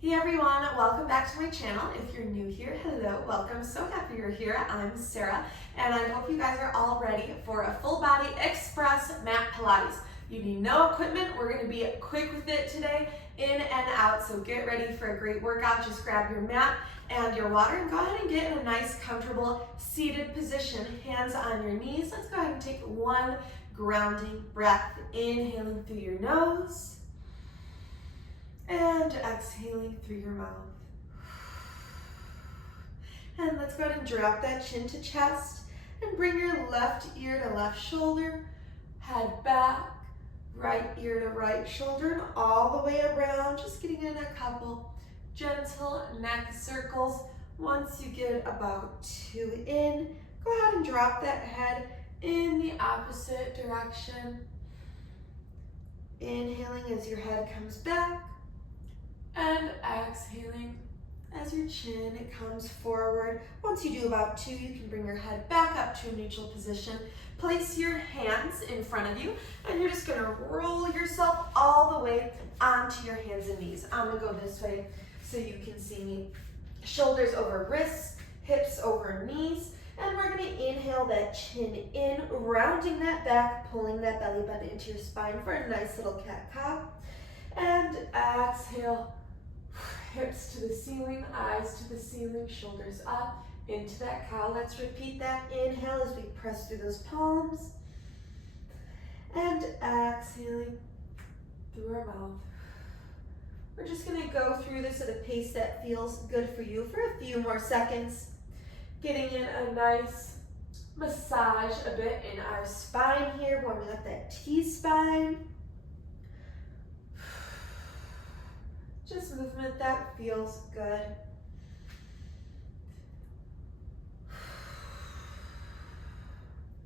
Hey everyone, welcome back to my channel. If you're new here, hello, welcome. So happy you're here. I'm Sarah, and I hope you guys are all ready for a full body express mat Pilates. You need no equipment. We're going to be quick with it today, in and out. So get ready for a great workout. Just grab your mat and your water and go ahead and get in a nice, comfortable seated position. Hands on your knees. Let's go ahead and take one grounding breath, inhaling through your nose and exhaling through your mouth. And let's go ahead and drop that chin to chest and bring your left ear to left shoulder, head back, right ear to right shoulder, and all the way around, just getting in a couple gentle neck circles. Once you get about 2 in, go ahead and drop that head in the opposite direction. Inhaling as your head comes back, and exhaling as your chin comes forward. Once you do about 2, you can bring your head back up to a neutral position. Place your hands in front of you, and you're just gonna roll yourself all the way onto your hands and knees. I'm gonna go this way so you can see me. Shoulders over wrists, hips over knees, and we're gonna inhale that chin in, rounding that back, pulling that belly button into your spine for a nice little cat-cow. And exhale, hips to the ceiling, eyes to the ceiling, shoulders up into that cow. Let's repeat that. Inhale as we press through those palms. And exhaling through our mouth. We're just going to go through this at a pace that feels good for you for a few more seconds. Getting in a nice massage a bit in our spine here, warming up that T-spine. Just movement that feels good.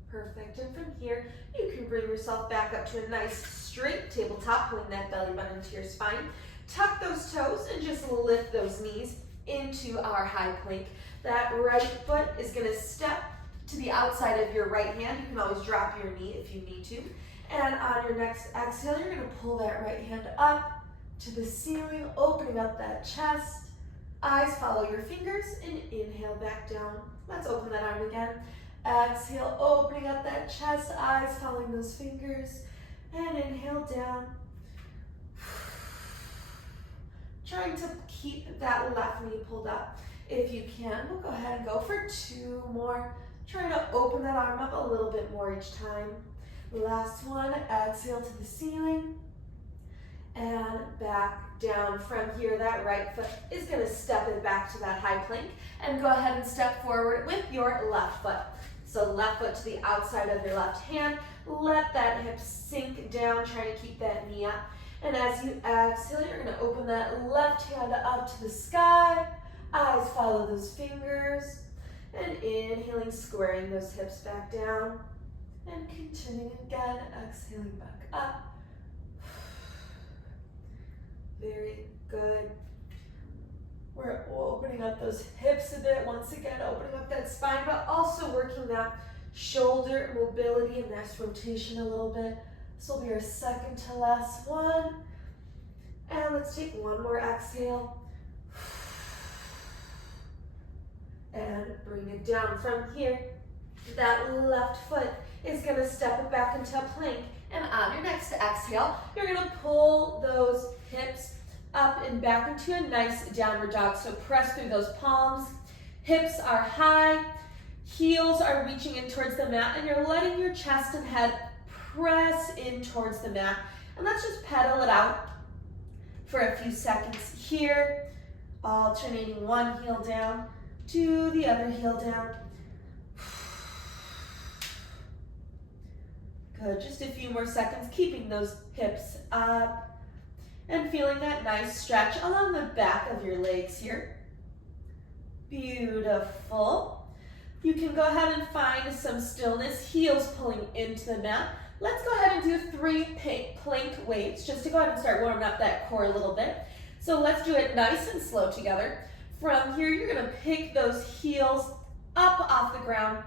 Perfect. And from here, you can bring yourself back up to a nice straight tabletop, pulling that belly button into your spine. Tuck those toes and just lift those knees into our high plank. That right foot is going to step to the outside of your right hand. You can always drop your knee if you need to. And on your next exhale, you're going to pull that right hand up to the ceiling, opening up that chest. Eyes follow your fingers and inhale back down. Let's open that arm again. Exhale, opening up that chest, eyes following those fingers, and inhale down. Trying to keep that left knee pulled up. If you can, we'll go ahead and go for 2 more. Trying to open that arm up a little bit more each time. Last one, exhale to the ceiling. And back down. From here, that right foot is going to step it back to that high plank, and go ahead and step forward with your left foot. So left foot to the outside of your left hand. Let that hip sink down, trying to keep that knee up. And as you exhale, you're going to open that left hand up to the sky. Eyes follow those fingers. And inhaling, squaring those hips back down. And continuing again, exhaling back up. Very good. We're opening up those hips a bit. Once again, opening up that spine, but also working that shoulder mobility and that rotation a little bit. This will be our second to last one. And let's take one more exhale. And bring it down. From here, that left foot is going to step it back into a plank. And on your next exhale, you're going to pull those hips up and back into a nice downward dog. So press through those palms. Hips are high. Heels are reaching in towards the mat, and you're letting your chest and head press in towards the mat. And let's just pedal it out for a few seconds here. Alternating one heel down to the other heel down. Good, just a few more seconds, keeping those hips up and feeling that nice stretch along the back of your legs here. Beautiful. You can go ahead and find some stillness, heels pulling into the mat. Let's go ahead and do 3 plank waves, just to go ahead and start warming up that core a little bit. So let's do it nice and slow together. From here, you're gonna pick those heels up off the ground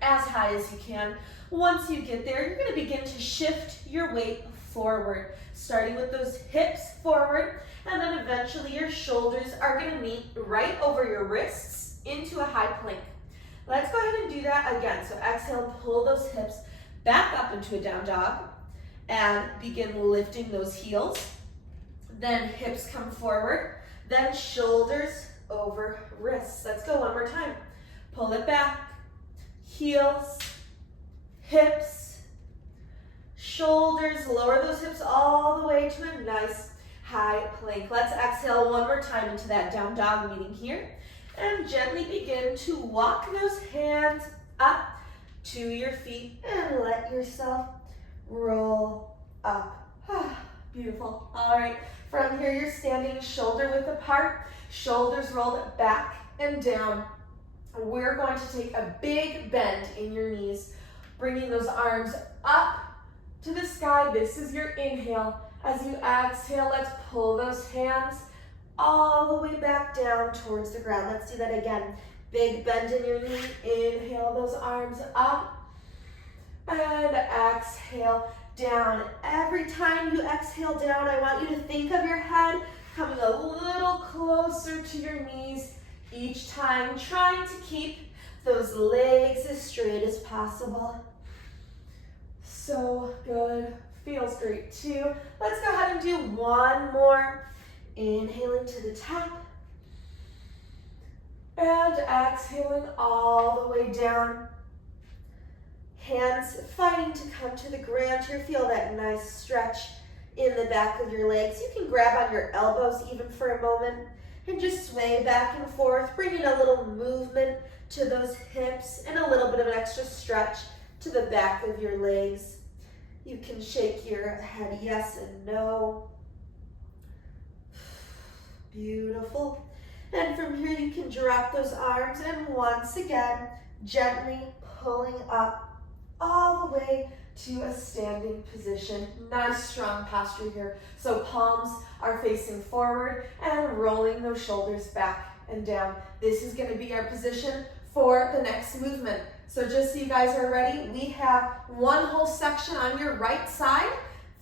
as high as you can. Once you get there, you're going to begin to shift your weight forward, starting with those hips forward, and then eventually your shoulders are gonna meet right over your wrists into a high plank. Let's go ahead and do that again. So exhale, pull those hips back up into a down dog, and begin lifting those heels. Then hips come forward, then shoulders over wrists. Let's go one more time. Pull it back, heels, hips, shoulders, lower those hips all the way to a nice high plank. Let's exhale one more time into that down dog, meeting here, and gently begin to walk those hands up to your feet and let yourself roll up. Beautiful. All right, from here you're standing shoulder width apart, shoulders rolled back and down. We're going to take a big bend in your knees, bringing those arms up to the sky. This is your inhale. As you exhale, let's pull those hands all the way back down towards the ground. Let's do that again. Big bend in your knee. Inhale those arms up and exhale down. Every time you exhale down, I want you to think of your head coming a little closer to your knees each time, trying to keep those legs as straight as possible. So good. Feels great too. Let's go ahead and do one more. Inhaling to the top and exhaling all the way down. Hands fighting to come to the ground here. Feel that nice stretch in the back of your legs. You can grab on your elbows even for a moment and just sway back and forth, bringing a little movement to those hips and a little bit of an extra stretch to the back of your legs. You can shake your head yes and no. Beautiful. And from here you can drop those arms and once again, gently pulling up all the way to a standing position. Nice strong posture here. So palms are facing forward and rolling those shoulders back and down. This is going to be our position for the next movement. So just so you guys are ready, we have one whole section on your right side,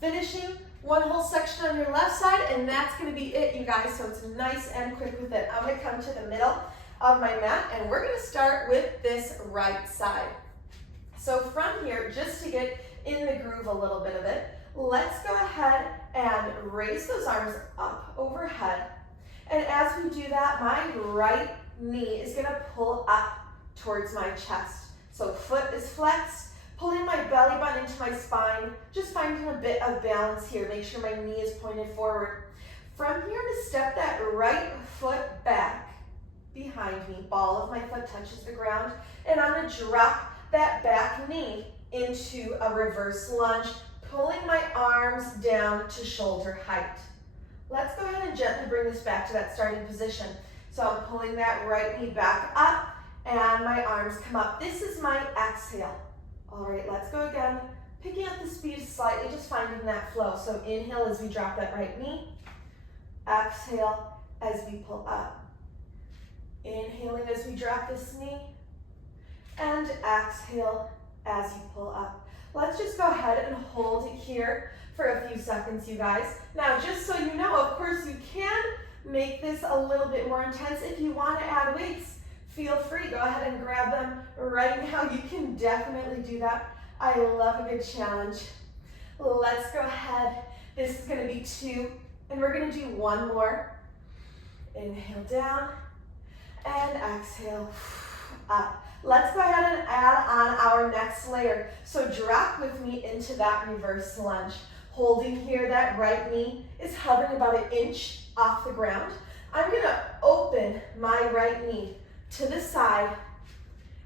finishing one whole section on your left side, and that's going to be it, you guys. So it's nice and quick with it. I'm going to come to the middle of my mat, and we're going to start with this right side. So from here, just to get in the groove a little bit of it, let's go ahead and raise those arms up overhead. And as we do that, my right knee is going to pull up towards my chest. So foot is flexed, pulling my belly button into my spine, just finding a bit of balance here. Make sure my knee is pointed forward. From here, to step that right foot back behind me. Ball of my foot touches the ground, and I'm going to drop that back knee into a reverse lunge, pulling my arms down to shoulder height. Let's go ahead and gently bring this back to that starting position. So I'm pulling that right knee back up, and my arms come up. This is my exhale. All right, let's go again. Picking up the speed slightly, just finding that flow. So inhale as we drop that right knee. Exhale as we pull up. Inhaling as we drop this knee. And exhale as you pull up. Let's just go ahead and hold it here for a few seconds, you guys. Now, just so you know, of course, you can make this a little bit more intense. If you want to add weights, feel free. Go ahead and grab them right now. You can definitely do that. I love a good challenge. Let's go ahead. This is going to be 2, and we're going to do one more. Inhale down, and exhale up. Let's go ahead and add on our next layer. So drop with me into that reverse lunge. Holding here, that right knee is hovering about 1 inch off the ground. I'm going to open my right knee to the side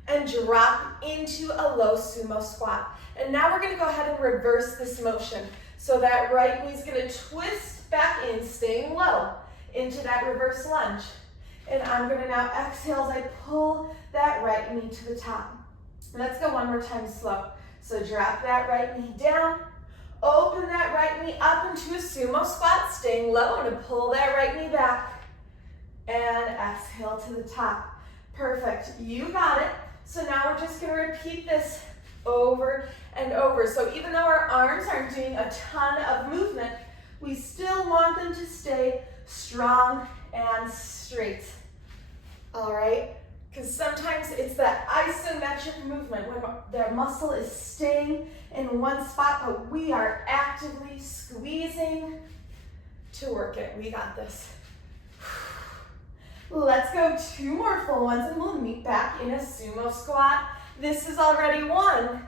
and drop into a low sumo squat. And now we're going to go ahead and reverse this motion. So that right knee is going to twist back in, staying low, into that reverse lunge. And I'm going to now exhale as I pull that right knee to the top. Let's go one more time slow. So drop that right knee down, open that right knee up into a sumo squat, staying low, and pull that right knee back. And exhale to the top. Perfect, you got it. So now we're just going to repeat this over and over. So even though our arms aren't doing a ton of movement, we still want them to stay strong and straight. All right? Because sometimes it's that isometric movement when the muscle is staying in one spot, but we are actively squeezing to work it. We got this. Let's go 2 more full ones and we'll meet back in a sumo squat. This is already 1.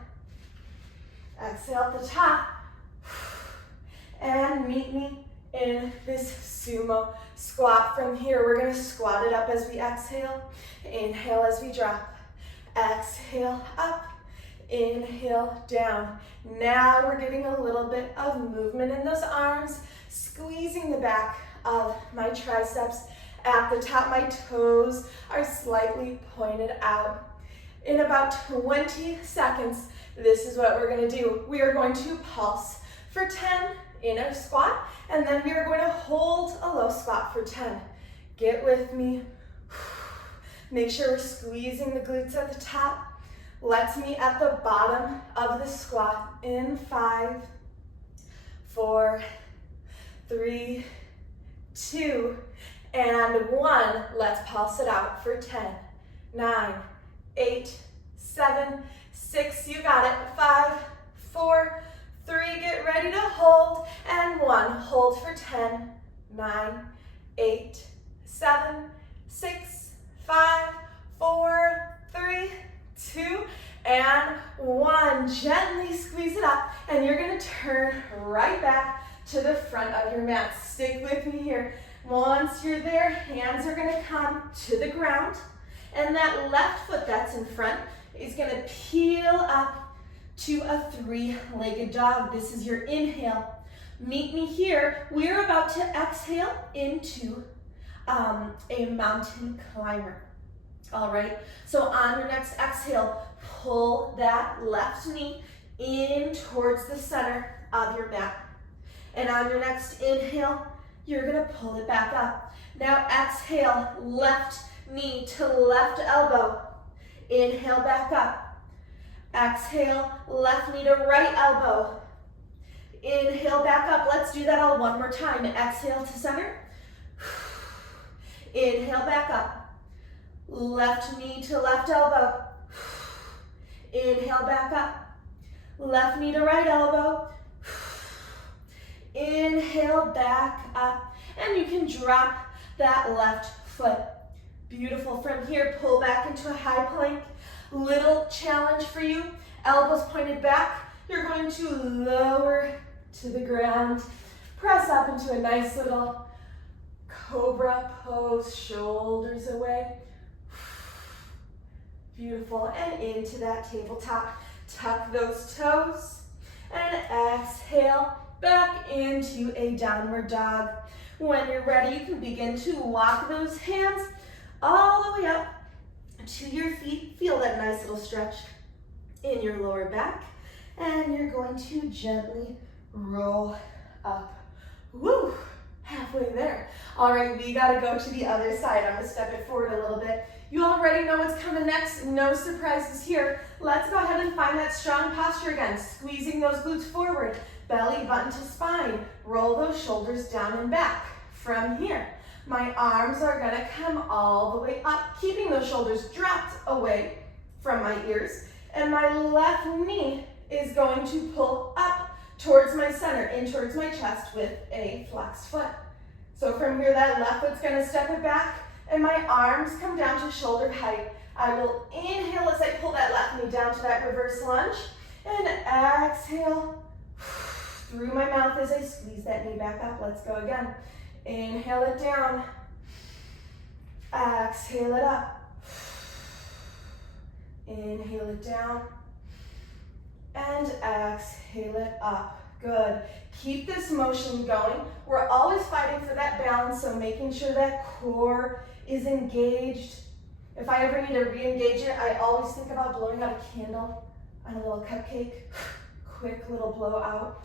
Exhale at the top. And meet me in this sumo squat. From here, we're gonna squat it up as we exhale. Inhale as we drop. Exhale up. Inhale down. Now we're getting a little bit of movement in those arms, squeezing the back of my triceps. At the top, my toes are slightly pointed out. In about 20 seconds, this is what we're gonna do. We are going to pulse for 10 in a squat, and then we are going to hold a low squat for 10. Get with me. Make sure we're squeezing the glutes at the top. Let's meet at the bottom of the squat in 5, 4, 3, 2, and 1. Let's pulse it out for 10, 9, 8, 7, 6, you got it, 5, 4, 3, get ready to hold, and 1. Hold for 10, 9, 8, 7, 6, 5, 4, 3, 2, and 1. Gently squeeze it up, and you're gonna turn right back to the front of your mat. Stick with me here. Once you're there, hands are gonna come to the ground, and that left foot that's in front is gonna peel up to a 3-legged dog. This is your inhale. Meet me here. We're about to exhale into a mountain climber. All right, so on your next exhale, pull that left knee in towards the center of your mat. And on your next inhale, you're gonna pull it back up. Now exhale, left knee to left elbow. Inhale back up. Exhale, left knee to right elbow. Inhale back up. Let's do that all one more time. Exhale to center. Inhale back up. Left knee to left elbow. Inhale back up. Left knee to right elbow. Inhale back up. And you can drop that left foot. Beautiful. From here, pull back into a high plank. Little challenge for you. Elbows pointed back. You're going to lower to the ground. Press up into a nice little cobra pose. Shoulders away. Beautiful. And into that tabletop. Tuck those toes. And exhale back into a downward dog. When you're ready, you can begin to walk those hands all the way up to your feet. Feel that nice little stretch in your lower back. And you're going to gently roll up. Woo! Halfway there. All right, we gotta go to the other side. I'm gonna step it forward a little bit. You already know what's coming next. No surprises here. Let's go ahead and find that strong posture again. Squeezing those glutes forward. Belly button to spine. Roll those shoulders down and back. From here, my arms are gonna come all the way up, keeping those shoulders dropped away from my ears. And my left knee is going to pull up towards my center, in towards my chest with a flexed foot. So from here, that left foot's gonna step it back, and my arms come down to shoulder height. I will inhale as I pull that left knee down to that reverse lunge, and exhale through my mouth as I squeeze that knee back up. Let's go again. Inhale it down. Exhale it up. Inhale it down. And exhale it up. Good. Keep this motion going. We're always fighting for that balance, so making sure that core is engaged. If I ever need to re-engage it, I always think about blowing out a candle on a little cupcake. Quick little blowout.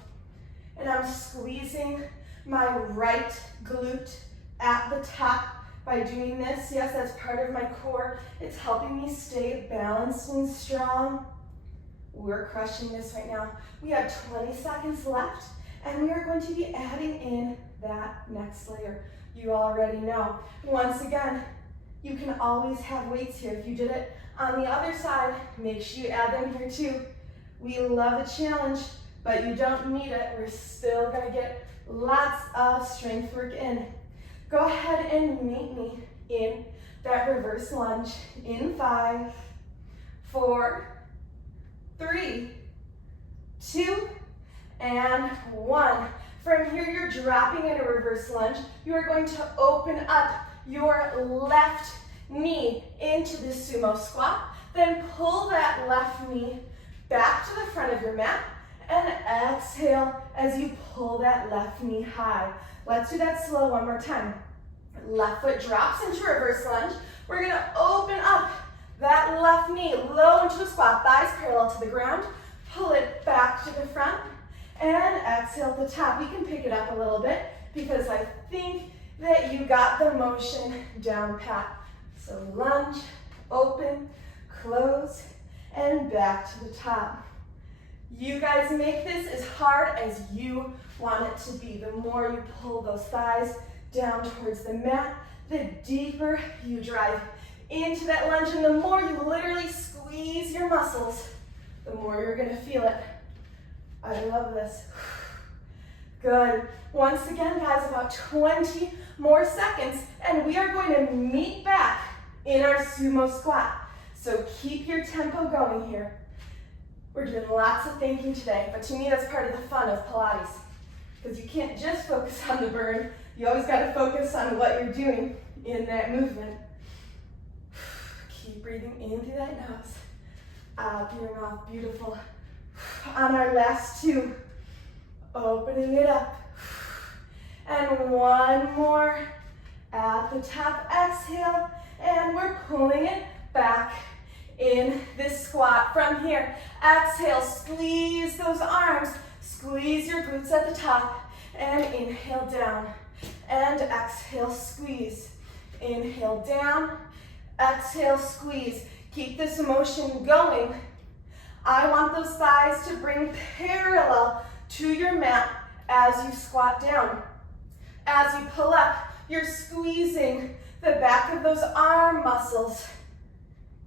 And I'm squeezing my right glute at the top by doing this. Yes, that's part of my core. It's helping me stay balanced and strong. We're crushing this right now. We have 20 seconds left, and we are going to be adding in that next layer. You already know. Once again, you can always have weights here. If you did it on the other side, make sure you add them here too. We love a challenge, but you don't need it. We're still gonna get lots of strength work in. Go ahead and meet me in that reverse lunge in 5, 4, 3, 2, and 1. From here, you're dropping in a reverse lunge. You are going to open up your left knee into the sumo squat. Then pull that left knee back to the front of your mat and exhale as you pull that left knee high. Let's do that slow one more time. Left foot drops into reverse lunge. We're gonna open up that left knee low into a squat, thighs parallel to the ground. Pull it back to the front and exhale at the top. We can pick it up a little bit because I think that you got the motion down pat. So lunge, open, close, and back to the top. You guys make this as hard as you want it to be. The more you pull those thighs down towards the mat, the deeper you drive into that lunge, and the more you literally squeeze your muscles, the more you're gonna feel it. I love this. Good. Once again, guys, about 20 more seconds, and we are going to meet back in our sumo squat. So keep your tempo going here. We're doing lots of thinking today, but to me, that's part of the fun of Pilates, because you can't just focus on the burn. You always got to focus on what you're doing in that movement. Keep breathing in through that nose, out through your mouth. Beautiful. On our last 2, opening it up. And one more at the top, exhale, and we're pulling it back in this squat. From here, exhale, squeeze those arms, squeeze your glutes at the top, and inhale down, and exhale, squeeze. Inhale down, exhale, squeeze. Keep this motion going. I want those thighs to bring parallel to your mat as you squat down. As you pull up, you're squeezing the back of those arm muscles.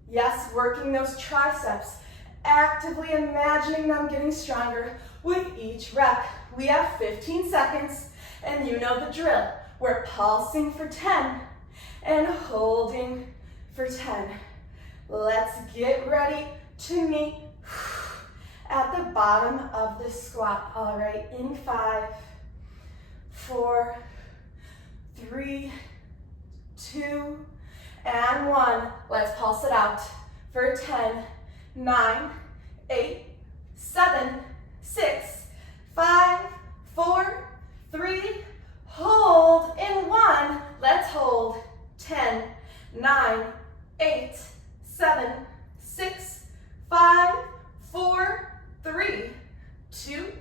Yes, working those triceps, actively imagining them getting stronger with each rep. We have 15 seconds, and you know the drill. We're pulsing for 10 and holding for 10. Let's get ready to meet at the bottom of the squat. All right, in 5, 4, 3, 2, and 1. Let's pulse it out for 10, 9, 8, 7, 6, 5, 4, 3, hold in 1. Let's hold 10, 9, 8, 7, 6, 5, 4, 3, 2,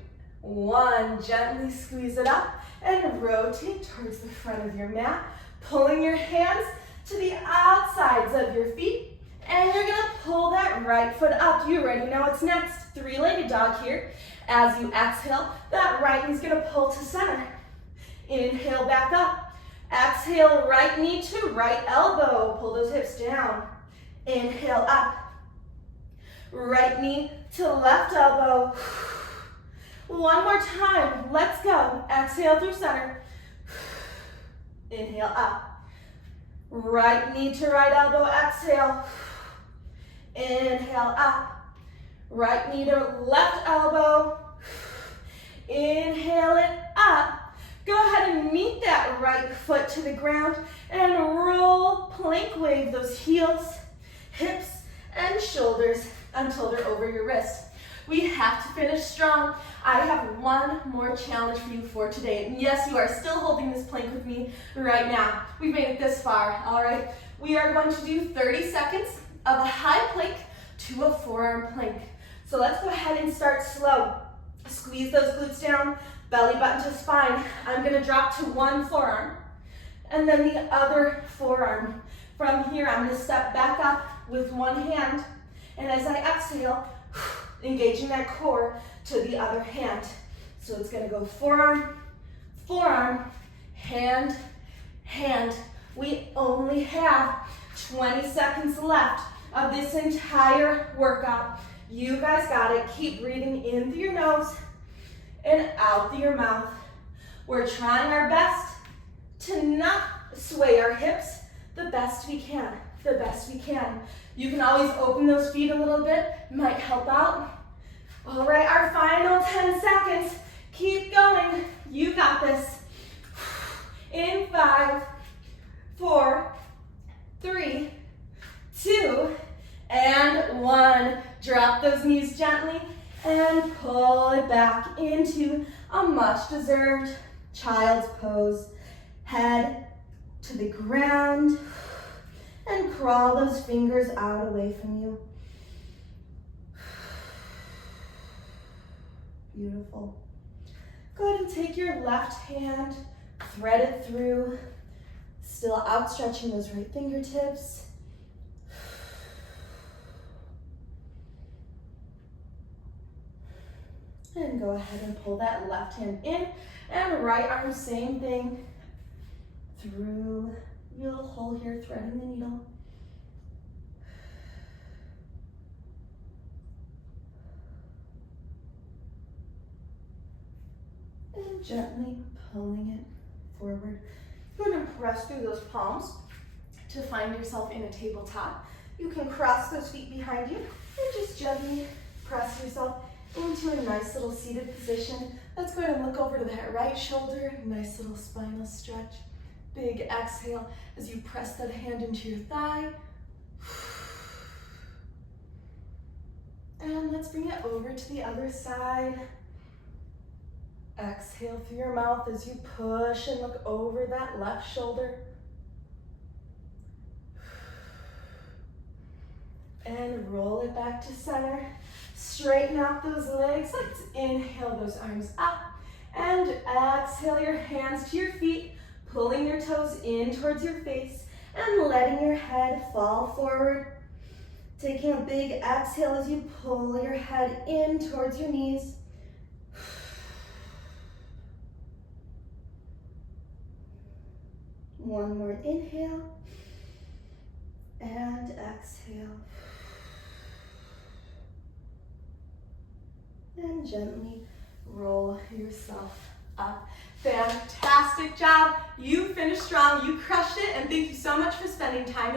1. Gently squeeze it up and rotate towards the front of your mat, pulling your hands to the outsides of your feet, and you're gonna pull that right foot up. You already know what's next. 3-legged dog here. As you exhale, that right knee's gonna pull to center. Inhale back up. Exhale, right knee to right elbow. Pull those hips down. Inhale up. Right knee to left elbow. One more time. Let's go. Exhale through center. Inhale up. Right knee to right elbow. Exhale. Inhale up. Right knee to left elbow. Inhale it up. Go ahead and meet that right foot to the ground and roll, plank wave those heels, hips, and shoulders until they're over your wrist. We have to finish strong. I have one more challenge for you for today. And yes, you are still holding this plank with me right now. We've made it this far, all right? We are going to do 30 seconds of a high plank to a forearm plank. So let's go ahead and start slow. Squeeze those glutes down, belly button to spine. I'm gonna drop to one forearm and then the other forearm. From here, I'm gonna step back up with one hand, and as I exhale, engaging that core to the other hand. So it's gonna go forearm, forearm, hand, hand. We only have 20 seconds left of this entire workout. You guys got it. Keep breathing in through your nose and out through your mouth. We're trying our best to not sway our hips the best we can, the best we can. You can always open those feet a little bit, might help out. All right, our final 10 seconds. Keep going. You got this. In 5, 4, 3, 2, and 1. Drop those knees gently and pull it back into a much deserved child's pose. Head to the ground and crawl those fingers out away from you. Beautiful. Go ahead and take your left hand, thread it through, still outstretching those right fingertips. And go ahead and pull that left hand in, and right arm, same thing, through your little hole here, threading the needle. And gently pulling it forward. Go ahead and press through those palms to find yourself in a tabletop. You can cross those feet behind you and just gently press yourself into a nice little seated position. Let's go ahead and look over to that right shoulder. Nice little spinal stretch. Big exhale as you press that hand into your thigh. And let's bring it over to the other side. Exhale through your mouth as you push and look over that left shoulder. And roll it back to center. Straighten out those legs. Let's inhale those arms up. And exhale your hands to your feet, pulling your toes in towards your face and letting your head fall forward. Taking a big exhale as you pull your head in towards your knees. One more inhale and exhale. And gently roll yourself up. Fantastic job. You finished strong. You crushed it. And thank you so much for spending time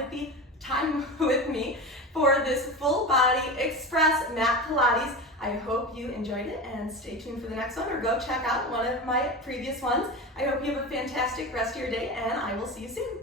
with me for this full body express mat Pilates. I hope you enjoyed it, and stay tuned for the next one, or go check out one of my previous ones. I hope you have a fantastic rest of your day, and I will see you soon.